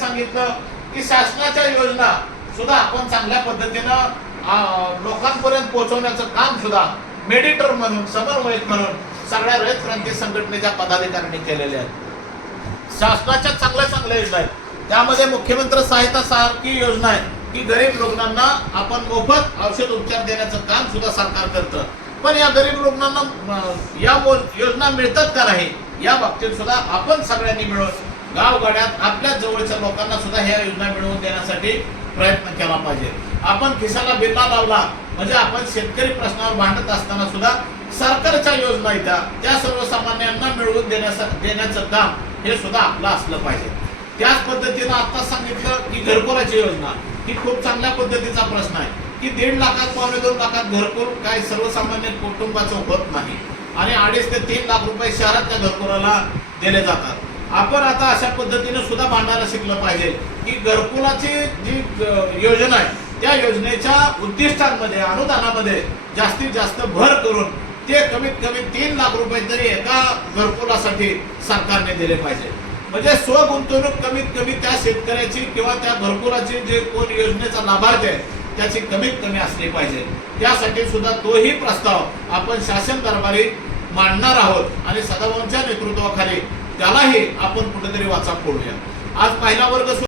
सांगितलं की शासनाच्या योजना सुद्धा आपण चांगल्या पद्धतीनं लोकांपर्यंत पोहोचवण्याचं काम सुद्धा मेडिटर म्हणून समन्वयक म्हणून सगळ्या रयत क्रांती संघटनेच्या पदाधिकाऱ्यांनी केलेले आहेत. शासनाच्या चांगल्या चांगल्या योजना आहेत. त्यामध्ये मुख्यमंत्री सहायता सारखी योजना आहे की गरीब रुग्णांना आपण मोफत औषध उपचार देण्याचं काम सुद्धा सरकार करतं. पण या गरीब रुग्णांना या योजना मिळतात का नाही या बाबतीत सुद्धा आपण सगळ्यांनी मिळून गावगाड्यात आपल्या जवळच्या लोकांना सुद्धा ह्या योजना मिळवून देण्यासाठी प्रयत्न केला पाहिजे. आपण खिसाला बिल्ला लावला म्हणजे आपण शेतकरी प्रश्नावर भांडत असताना सुद्धा सरकारच्या योजना येतात त्या. सर्वसामान्यांना मिळवून देण्याचा देण्याचं काम हे सुद्धा आपलं असलं पाहिजे. त्याच पद्धतीनं आता सांगितलं की घरकुलाची योजना. ही खूप चांगल्या पद्धतीचा प्रश्न आहे. की दीड लाखात पावणे दोन लाखात घरकुल काय सर्वसामान्य कुटुंबाचं होत नाही. आणि अडीच ते तीन लाख रुपये शहरातल्या घरकुलाला दिले जातात. आपण आता अशा पद्धतीने सुद्धा मांडायला शिकलं पाहिजे की घरकुलाची जी योजना आहे त्या योजनेच्या उद्दिष्टांमध्ये अनुदानामध्ये जास्तीत जास्त भर करून ते कमीत कमी तीन लाख रुपये तरी एका घरकुलासाठी सरकारने दिले पाहिजे. म्हणजे स्वगुंतवणूक कमीत कमी त्या शेतकऱ्याची किंवा त्या घरकुलाची जे कोण योजनेचा लाभार्थी आहे त्याची कमीत कमी असली पाहिजे. त्यासाठी सुद्धा तोही प्रस्ताव आपण शासन दरबारी मांडणार आहोत आणि सदाभाऊंच्या नेतृत्वाखाली त्यालाही आपण कुठेतरी वाचा फोडूया आज पहिला वर्ग